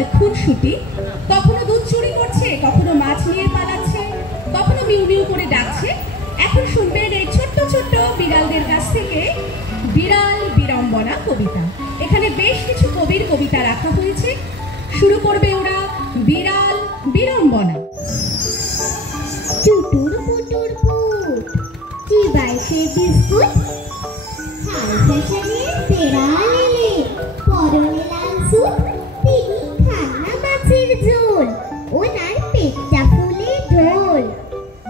আর খুনসুটি, কখনো দুধ চুরি করছে, কখনো মাছ নিয়ে পালাচ্ছে, কখনো মিউ মিউ করে ডাকছে। এখন শুনবেন এই ছোট্ট ছোট্ট বিড়ালদের কাছ থেকে বিড়াল বিড়ম্বনা কবিতা। এখানে বেশ কিছু কবির কবিতা রাখা হয়েছে। শুরু করবে ওরা বিড়াল বিড়ম্বনা। চুটুর পুটুর পুট চিবাই সে বিস্কুট, হাল ফ্যাশনে বেড়াল এলে পরনে লাল স্যুট, তিনি খান না মাছের ঝোল, ওনার পেটটা ফুলে ঢোল।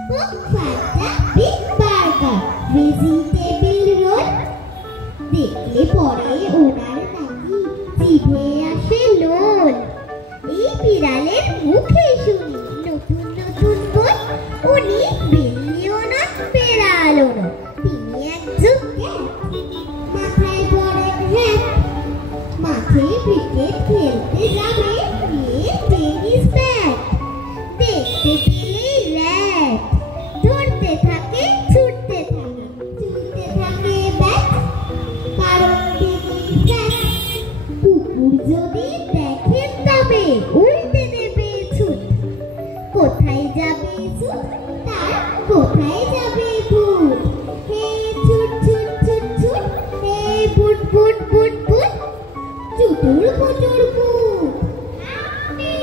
কোক ফাটা বিগ বার্গার ভেজিটেবিল রোল, দেখলে পরে ওনার নাকি জিভে আসে লোল। এই বিড়ালের মুখে শুনি নতুন নতুন বই, উনি বিড়ালও না বেড়ালও না, তিনি একজন ক্যাট। মাথায় পড়ে হ্যাট, মাঠে ক্রিকেট খেলতে যাবে নিয়ে টেনিস ব্যাট, দেখতে পেলেই ল্যাট, ধরতে থাকে ছুটতে থাকে, ছুটতে থাকে ব্যাট, কারণ তিনি ফ্যাট। কুকুর যদি দেখেন তবে উল্টে দেবে ছুট, কোথায় যাবে ছুট তার কোথায় যাবে বুট। হে ছুট ছুট ছুট ছুট, হে বুট বুট বুট বুট, চুটুর পুটুর পুট। লাফটি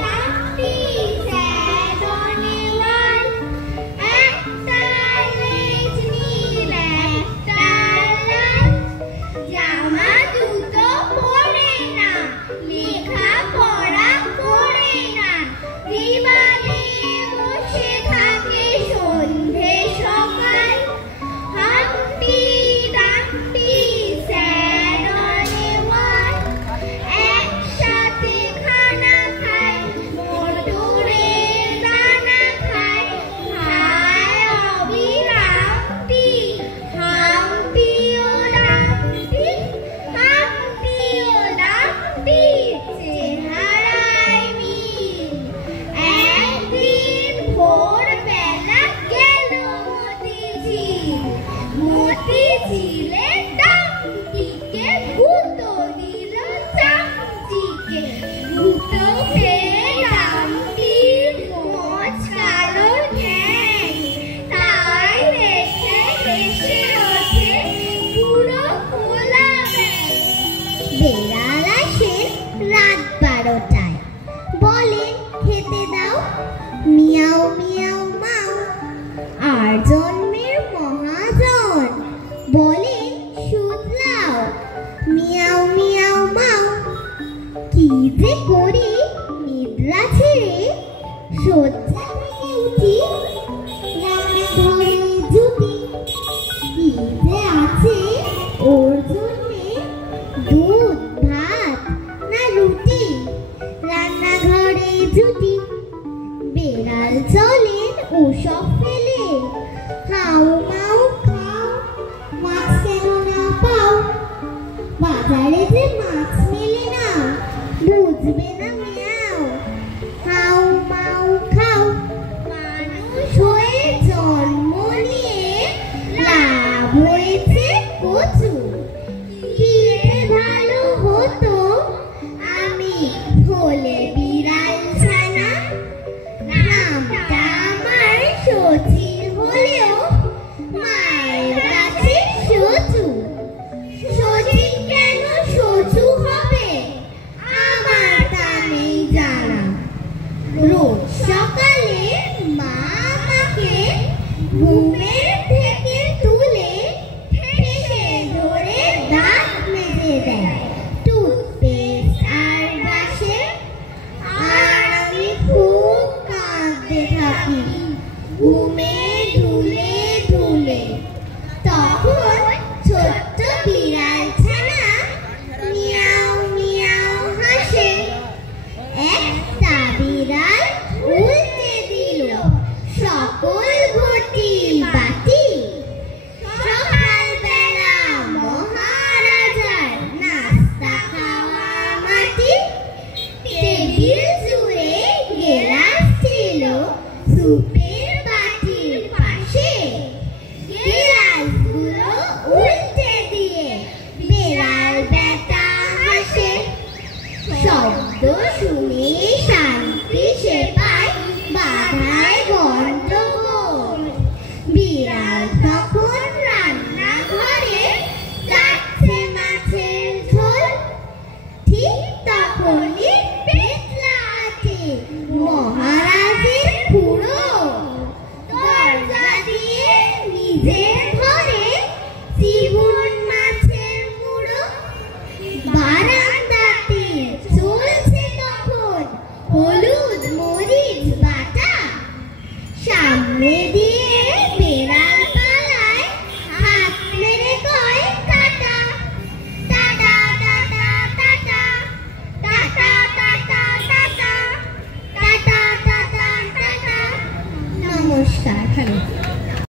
লাফটি স্যাড অন এ ওয়াল, একটা লেজ নীল একটা লাল, জামা জুতো পরে না, লেখা পড়া করে না, দিবালে বসে থাকে সন্ধে সকাল। Humpty Dumpty sat on a wall, একসাথে খানা খায়, মটরের দানা খায়, খায় অবিরামটি হাম্পটি ও ডাম্পটি, হাম্পটি ও ডাম্পটি চেহারায় মিল। একদিন ভোরবেলা গেল মতিঝিল, মতিঝিলে ডাম্পটিকে গুঁতো দিল চামচিকে, গুঁতো খেয়ে ডাম্পটির মোচকালো ঠ্যাং, তাই দেখে হেসে ওঠে পুরো খোলা ব্যাং। বেড়াল আসেন রাত 12টায়, বলেন খেতে দাও, মিয়াও মিয়াও মাও। আর জন্মের মহাজন বলেন শুধলাও, মিয়াও মিয়াও মাও। কি যে করি নিদ্রা ছেড়ে শয্যা থেকে উঠি, রান্নাঘরে জুটি, কি যে আছে ওর জন্যে দুধ ভাত না রুটি, রান্নাঘরে জুটি। বেড়াল চলেন ওসব ফেলে, হাউ মাউ খাও, মাছ কেন না পাও, বাজারে যে মাছ মেলে না, বুঝবে না মিয়াও, হাউ মাউ খাও। মানুষ হয়ে জন্ম নিয়ে লাভ হয়েছে প্রচুর, কি যে ভালো হতো আমি হলে বিড়াল ছানা। নামটা আমার সচির হলেও মায়ের কাছে সচু। সচির কেন সচু হবে, আমার তা শব্দ শুনে শান্তি সে